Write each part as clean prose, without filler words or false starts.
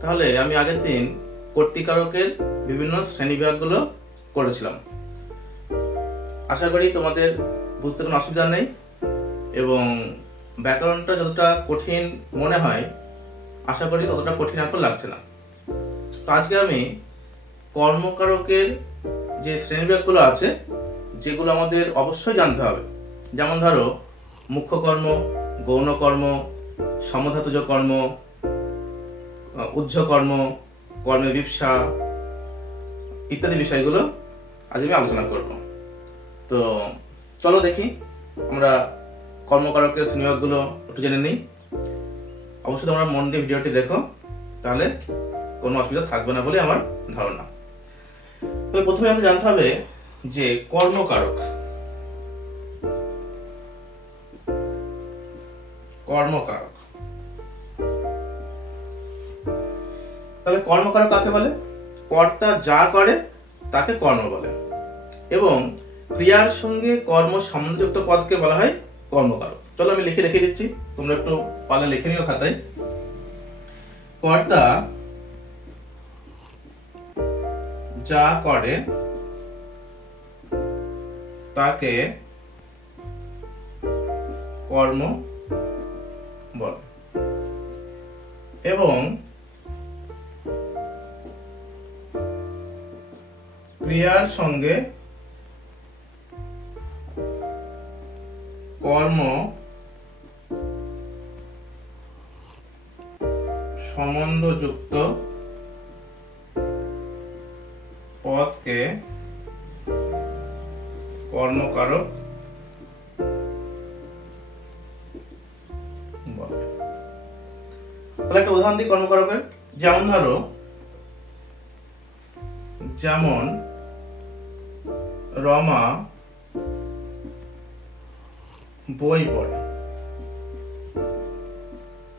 তাহলে আমি আগের দিন কর্তৃকারকের বিভিন্ন শ্রেণীবিভাগগুলো করেছিলাম। আশা করি তোমাদের বুঝতে কোনো অসুবিধা নেই এবং ব্যাকরণটা যতটা কঠিন মনে হয় আশা করি ততটা কঠিন এখন লাগছে না। তো আজকে আমি কর্মকারকের যে শ্রেণীবিভাগগুলো আছে যেগুলো আমাদের অবশ্যই জানতে হবে, যেমন ধরো মুখ্য কর্ম, গৌণ কর্ম, সমধাতুজ কর্ম, উহ্য কর্ম, কর্মে বিবসা ইত্যাদি বিষয়গুলো আজ আমি আলোচনা করব। তো চলো দেখি আমরা কর্মকারকের শ্রেণীবিভাগগুলো একটু জেনে নিই। অবশ্যই তোমরা মন দিয়ে ভিডিওটি দেখো, তাহলে কোনো অসুবিধা থাকবে না বলে আমার ধারণা। তবে প্রথমে আমাদের জানতে হবে যে কর্মকারক তাহলে কর্মকারক কাকে বলে? কর্তা যা করে তাকে কর্ম বলে এবং ক্রিয়ার সঙ্গে কর্ম সম্বন্ধযুক্ত পদকে বলা হয় কর্মকারক। চলো আমি লিখে রেখে দিচ্ছি, তোমরা একটু পালে লিখে নিও খাতায়। কর্তা যা করে তাকে কর্ম বলে এবং ক্রিয়ার সঙ্গে কর্ম সম্বন্ধযুক্ত পদকে কর্মকারক বলে। তাহলে একটা উদাহরণ দিই কর্মকারকের। যেমন ধরো, যেমন রমা বই পড়ে।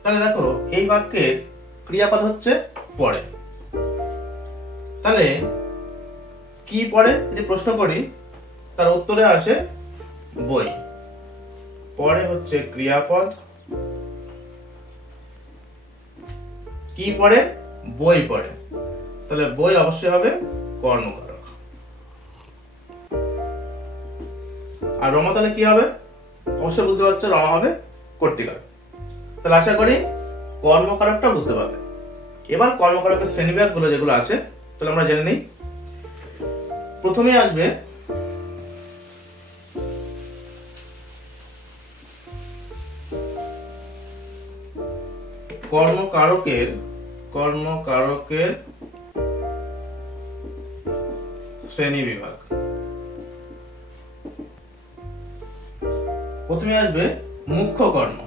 তাহলে দেখো এই বাক্যের ক্রিয়াপদ হচ্ছে পড়ে। তাহলে কি পড়ে যদি প্রশ্ন করি, তার উত্তরে আসে বই। পড়ে হচ্ছে ক্রিয়াপদ, কি পড়ে? বই পড়ে। তাহলে বই অবশ্যই হবে কর্মকারক। আর রমা তাহলে কি হবে? অবশ্যই বুঝতে পারছো, রমা হবে কর্তৃকারক। তাহলে আশা করি কর্মকারকটা বুঝতে পারবে। এবার কর্মকারকের শ্রেণীবিভাগগুলো যেগুলো আছে তাহলে আমরা জেনে নিই। প্রথমে আসবে কর্মকারকের শ্রেণীবিভাগ। প্রথমে আসবে মুখ্য কর্ম।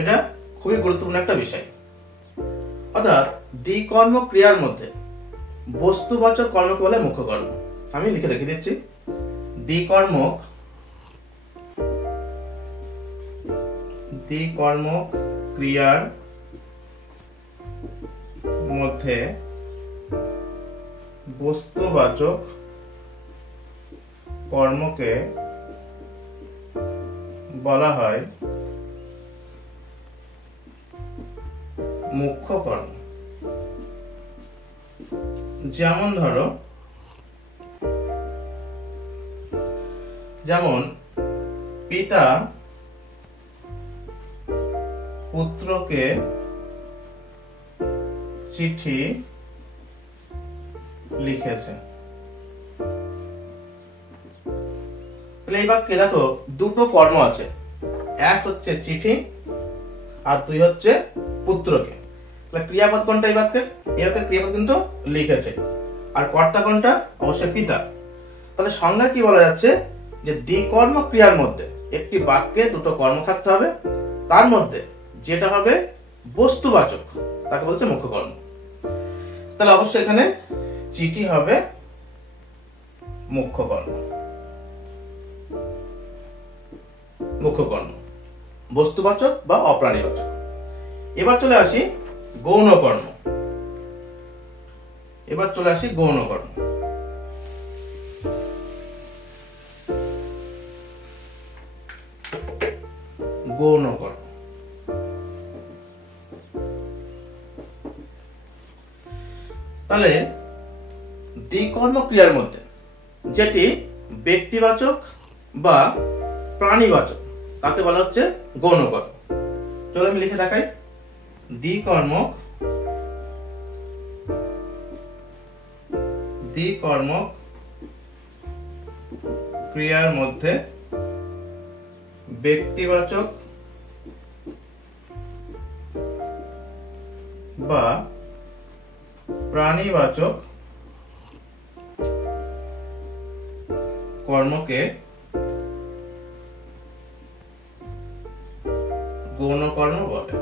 এটা খুবই গুরুত্বপূর্ণ একটা বিষয়। অর্থাৎ দ্বিকর্ম ক্রিয়ার মধ্যে বস্তুবাচক কর্মকে বলে মুখ্য কর্ম। আমি লিখে রেখে দিচ্ছি, দ্বিকর্মক ক্রিয়ার মধ্যে বস্তুবাচক কর্মকে বলা হয় মুখ্য কর্ম। যেমন ধরো, যেমন পিতা পুত্রকে চিঠি লিখেছে। এই বাক্যে দেখো দুটো কর্ম আছে, এক হচ্ছে চিঠি আর দুই হচ্ছে পুত্রকে। ক্রিয়াপদ কোনটা এই বাক্যের? এই বাক্যের ক্রিয়াপদ কিন্তু লিখেছে। আর কর্তা কোনটা? অবশ্যই পিতা। তাহলে সংজ্ঞা কি বলা যাচ্ছে যে দ্বিকর্ম ক্রিয়ার মধ্যে একটি বাক্যে দুটো কর্ম থাকতে হবে, তার মধ্যে যেটা হবে বস্তুবাচক তাকে বলছে মুখ্য কর্ম। তাহলে অবশ্যই এখানে চিঠি হবে মুখ্য কর্ম, বস্তুবাচক বা অপ্রাণীবাচক। এবার চলে আসি গৌণ কর্ম। গৌণ কর্ম তাহলে দ্বিকর্ম ক্রিয়ার মধ্যে যেটি ব্যক্তিবাচক বা প্রাণীবাচক তাকে বলা হচ্ছে গৌণ কর্ম। চলো আমি লিখে দেখাই। দ্বিকর্ম ক্রিয়ার মধ্যে ব্যক্তিবাচক বা প্রাণীবাচক কর্মকে গৌণ কর্ম বলে।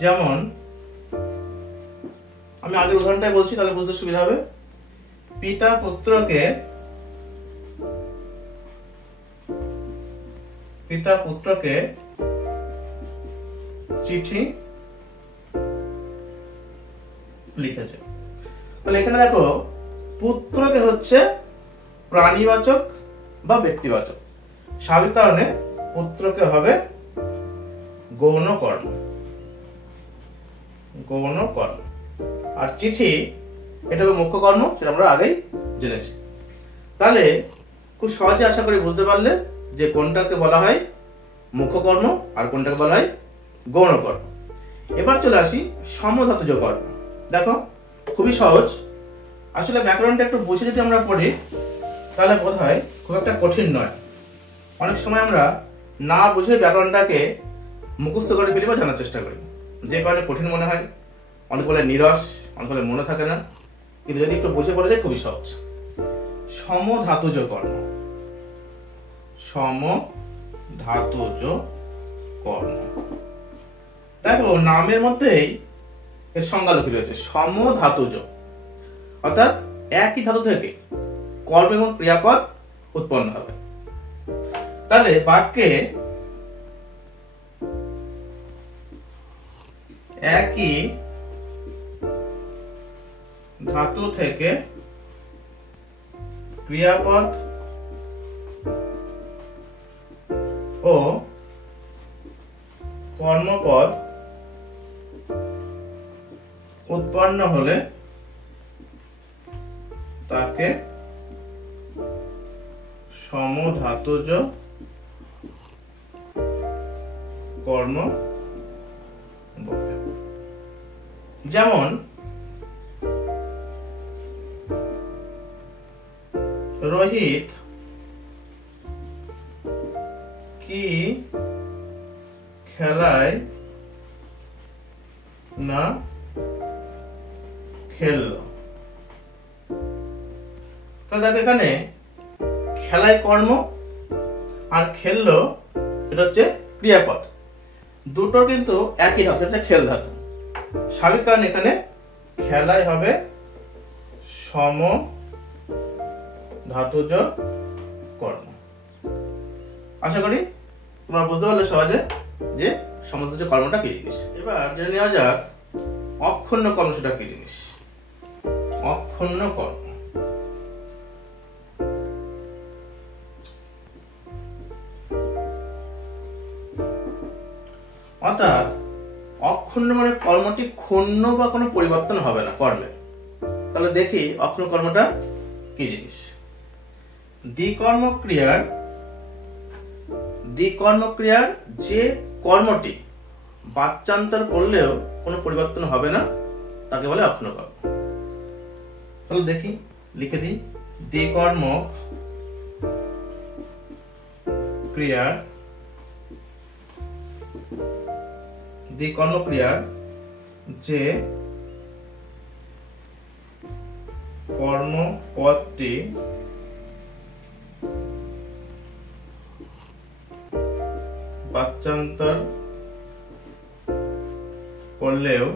যেমন আমি আগের উদাহরণটাই বলছি, তাহলে বুঝতে সুবিধা হবে। পিতা পুত্রকে চিঠি লিখেছে। তাহলে এখানে দেখো পুত্রকে হচ্ছে প্রাণীবাচক বা ব্যক্তিবাচক, স্বাভাবিক কারণে পুত্রকে হবে গৌণ কর্ম। আর চিঠি এটা হবে মুখ্য কর্ম, সেটা আমরা আগেই জেনেছি। তাহলে খুব সহজে আশা করি বুঝতে পারলে যে কোনটাকে বলা হয় মুখ্য কর্ম আর কোনটাকে বলা হয় গৌণ কর্ম। এবার চলে আসি সমধাতুজ কর্ম। দেখো খুবই সহজ। আসলে ব্যাকরণটা একটু বুঝে যদি আমরা পড়ি তাহলে বোধ হয় খুব একটা কঠিন নয়। অনেক সময় আমরা না বুঝে ব্যাকরণটাকে মুখস্থ করে ফেলি বা জানার চেষ্টা করি, যে কারণে কঠিন মনে হয়। অনেক বলে নিরস, অনেক বলে মনে থাকে না, কিন্তু যদি একটু বুঝে পড়ে যায় খুবই সহজ। সমধাতুজ কর্ম, দেখো নামের মধ্যেই এর সংজ্ঞা লিখে রয়েছে সমধাতুজ, অর্থাৎ একই ধাতু থেকে কর্ম এবং ক্রিয়াপদ উৎপন্ন হবে। তাহলে বাক্যে একই ধাতু থেকে ক্রিয়াপদ ও কর্মপদ উৎপন্ন হলে তাকে সমধাতুজ কর্ম বলে। যেমন রোহিত কি খেলায় না খেললো। তো দেখো এখানে খেলায় কর্ম আর খেললো এটা হচ্ছে ক্রিয়াপদ, দুটো কিন্তু একই ধাতু, এটা খেল ধাতু। স্বাভাবিক কারণ এখানে খেলায় হবে সম ধাতুজ কর্ম। আশা করি তোমরা বুঝতে পারলে সহজে যে সমধাতুজ কর্মটা কি জিনিস। এবার জেনে নেওয়া যাক অক্ষুণ্ণ কর্ম সেটা কি জিনিস। অক্ষুণ্ণ কর্ম অর্থাৎ অক্ষুণ্ণ মানে কর্মটি ক্ষুণ্ণ বা কোনো পরিবর্তন হবে না কর্মের। তাহলে দেখি অক্ষুণ্ণ কর্মটা কি জিনিস। দ্বিকর্মক্রিয়ার যে কর্মটি বাচ্চান্তর করলেও কোনো পরিবর্তন হবে না তাকে বলে অক্ষুণ্ণ কর্ম। তাহলে দেখি লিখে দিই। দ্বিকর্মক্রিয়ার যে কর্মপদটি বাচ্চান্তর করলেও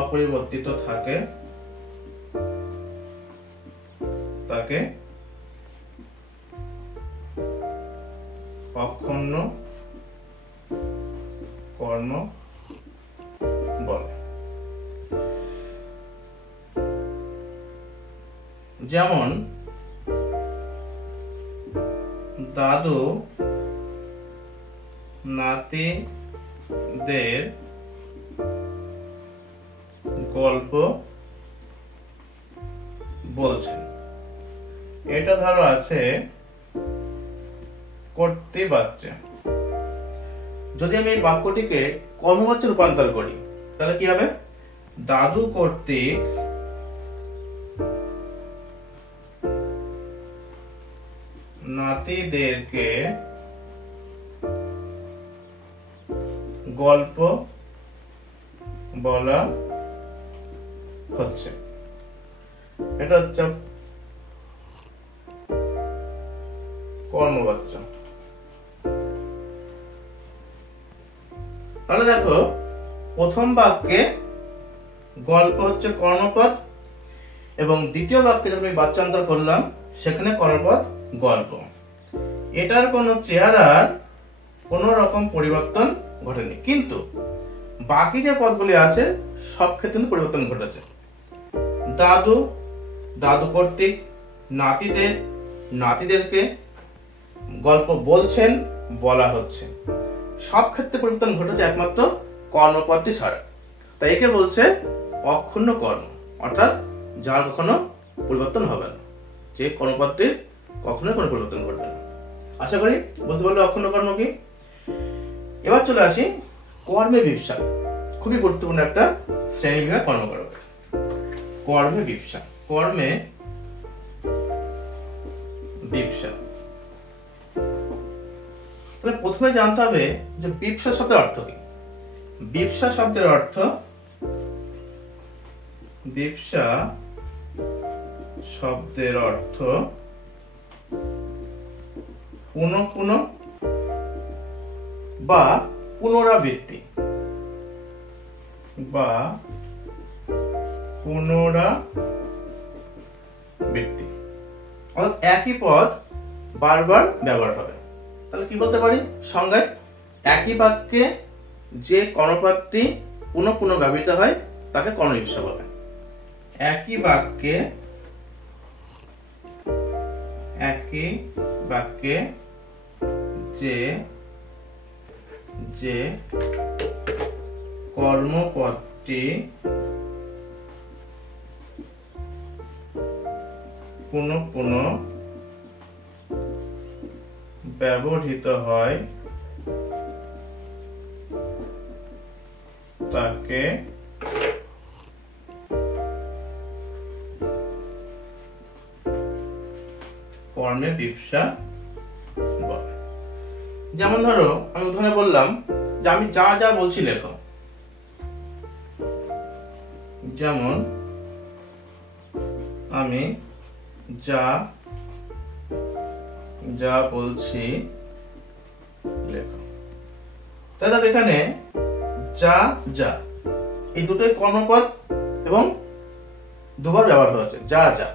অপরিবর্তিত থাকে তাকে অক্ষুণ্ণ কর্ম বলে। যেমন দাদু নাতিদের গল্প বলছেন। এটা ধরো আছে কর্তৃবাচ্য। যদি আমি এই বাক্যটিকে কর্মবাচ্যে রূপান্তর করি তাহলে কি হবে? দাদু কর্তৃক নাতিদেরকে গল্প বলা হচ্ছে। এটা হচ্ছে কর্মবাচ্য। তাহলে দেখো, প্রথম বাক্যে গল্প হচ্ছে কর্মপদ এবং দ্বিতীয় বাক্যে যখন আমি বাচ্যান্তর করলাম সেখানে কর্মপদ গল্প। এটার কোনো চেহারার কোনো রকম পরিবর্তন ঘটেনি, কিন্তু বাকি যে পদগুলি আছে সব ক্ষেত্রে পরিবর্তন ঘটেছে। দাদু, দাদু কর্তৃক নাতিদেরকে গল্প বলছেন, বলা হচ্ছে, সব ক্ষেত্রে পরিবর্তন ঘটেছে একমাত্র কর্মপদটি ছাড়া। তাই একে বলছে অক্ষুণ্ণ কর্ম, অর্থাৎ যার কখনো পরিবর্তন হবে না, যে কর্মপদটির কখনোই কোনো পরিবর্তন ঘটবে না। আশা করি বুঝতে পারলে অক্ষুণ্ণ কর্ম কি। এবার চলে আসি কর্মে বিবসা। খুবই গুরুত্বপূর্ণ একটা শ্রেণীবিভাগ কর্মকারক। কর্মে বিবসা, কর্মে বিবসা। তাহলে প্রথমে জানতে হবে যে বিবসা শব্দের অর্থ কি। বিবসা শব্দের অর্থ, বিবসা শব্দের অর্থ পুনঃ বা পুনরাবৃত্তি বা পুনরাবৃত্তি, অর্থাৎ একই পদ বারবার ব্যবহার হবে। তাহলে কি বলতে পারি সংজ্ঞায়? একই বাক্যে যে কর্মপদটি পুনঃ ব্যবহৃত হয় তাকে কর্মবিবসা বলে। একই বাক্যে যে কর্মপদটি পুনঃ ব্যবহৃত হয় তাকে কর্মে বিবসা বলে। যেমন ধরো আমি উদাহরণে বললাম যে আমি যা যা বলছি লেখো। যেমন আমি যা যা বলছি লেখো। তাই দেখো এখানে যা যা এই দুটোই কর্মপদ এবং দুবার ব্যবহার হয়েছে, যা যা।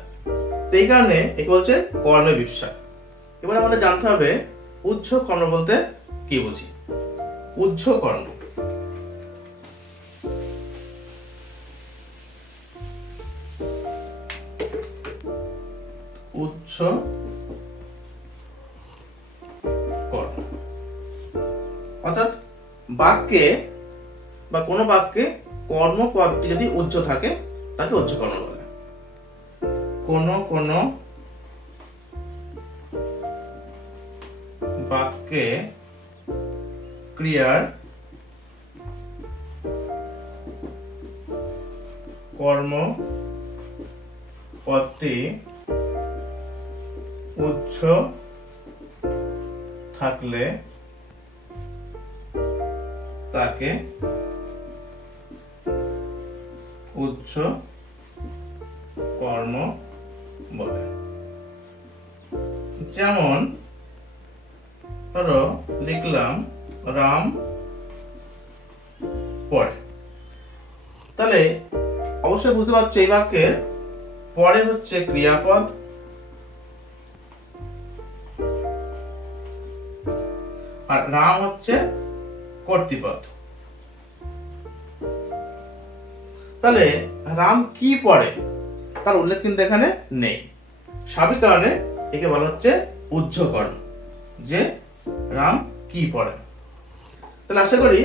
তো এই কারণে একে বলছে কর্মে বিবসা। এবার আমাদের জানতে হবে উহ্য কর্ম বলতে কি বুঝি। উহ্য কর্ম, উহ্য কর্ম অর্থাৎ বাক্যে বা কোনো বাক্যে কর্মপদটি যদি উহ্য থাকে তাকে উহ্য কর্ম বলে। কোন বাক্যে ক্রিয়ার কর্মপদটি উহ্য থাকলে তাকে উহ্য কর্ম বলে। যেমন ধরো লিখলাম রাম পড়ে, তাহলে অবশ্যই বুঝতে পারছো এই বাক্যের পরে হচ্ছে ক্রিয়াপদ, আর রাম হচ্ছে কর্তৃপদ। তাহলে রাম কি পড়ে তার উল্লেখ কিন্তু এখানে নেই, স্বাভাবিক কারণে একে বলা হচ্ছে উহ্য কর্ম। যে রাম কি পড়ে। তাহলে আশা করি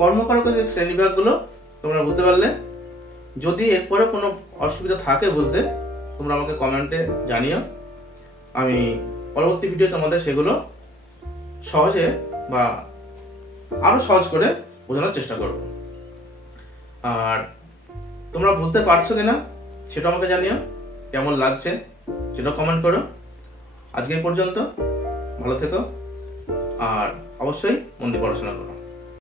কর্মকারকের যে শ্রেণীবিভাগগুলো তোমরা বুঝতে পারলে। যদি এরপরে কোনো অসুবিধা থাকে বুঝতে, তোমরা আমাকে কমেন্টে জানিও। আমি পরবর্তী ভিডিও তোমাদের সেগুলো সহজে বা আরো সহজ করে বোঝানোর চেষ্টা করব। আর তোমরা বুঝতে পারছো কিনা সেটা আমাকে জানিও, কেমন লাগছে সেটা কমেন্ট করো। আজকে পর্যন্ত ভালো থেকো আর অবশ্যই মন দিয়ে পড়াশোনা করো।